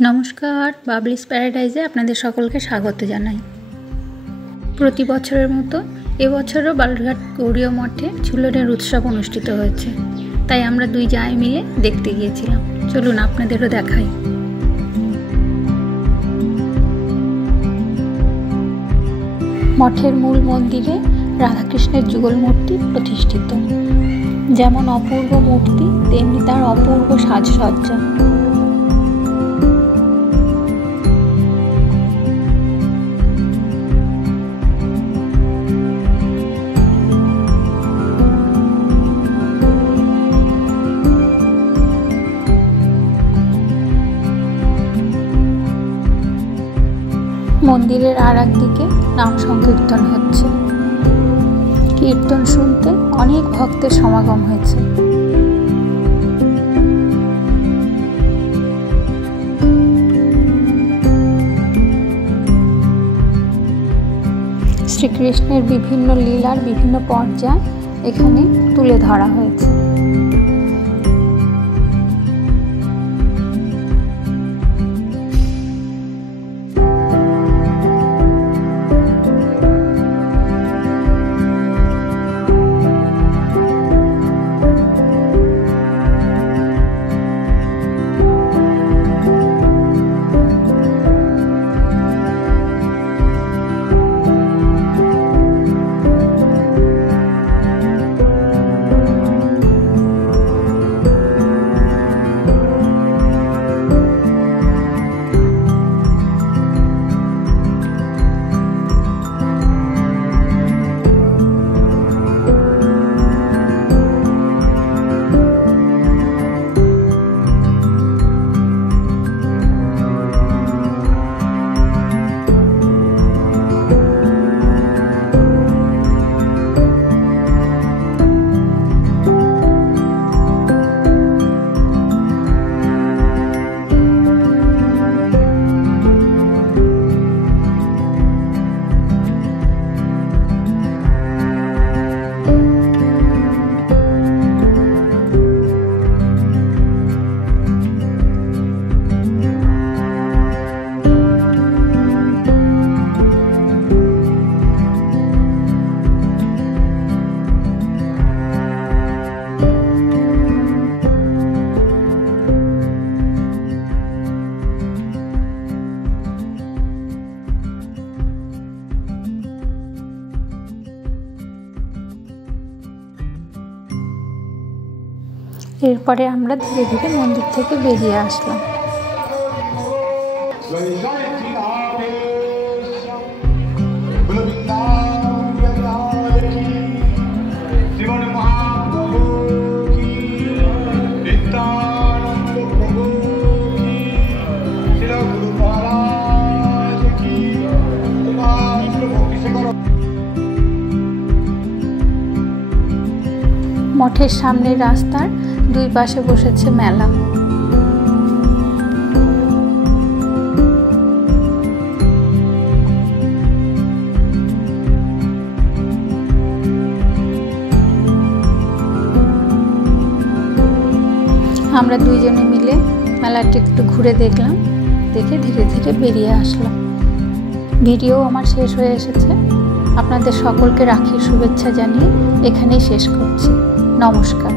নমস্কার, বাবলিস প্যারাডাইজে আপনাদের সকলকে স্বাগত জানাই। প্রতি বছরের মতো এবছরও বালুরঘাট গৌড়ীয় মঠে ঝুলনের উৎসব অনুষ্ঠিত হয়েছে, তাই আমরা দুই জামাই মিলে দেখতে গিয়েছিলাম। চলুন আপনাদেরও দেখাই। মঠের মূল মন্দিরে রাধাকৃষ্ণের যুগল মূর্তি প্রতিষ্ঠিত। যেমন অপূর্ব মূর্তি, তেমনি তার অপূর্ব সাজসজ্জা। মন্দিরের আর একদিকে নাম সংকীর্তন হচ্ছে। কীর্তন শুনতে অনেক ভক্তের সমাগম হয়েছে। শ্রীকৃষ্ণের বিভিন্ন লীলার বিভিন্ন পর্যায় এখানে তুলে ধরা হয়েছে। এরপরে আমরা ধীরে ধীরে মন্দির থেকে বেরিয়ে আসলাম। মঠের সামনের রাস্তার দুই পাশে বসেছে মেলা। আমরা দুইজনে মিলে মেলাটি একটু ঘুরে দেখলাম, দেখে ধীরে ধীরে বেরিয়ে আসলাম। ভিডিও আমার শেষ হয়ে এসেছে। আপনাদের সকলকে রাখির শুভেচ্ছা জানিয়ে এখানেই শেষ করছি। নমস্কার।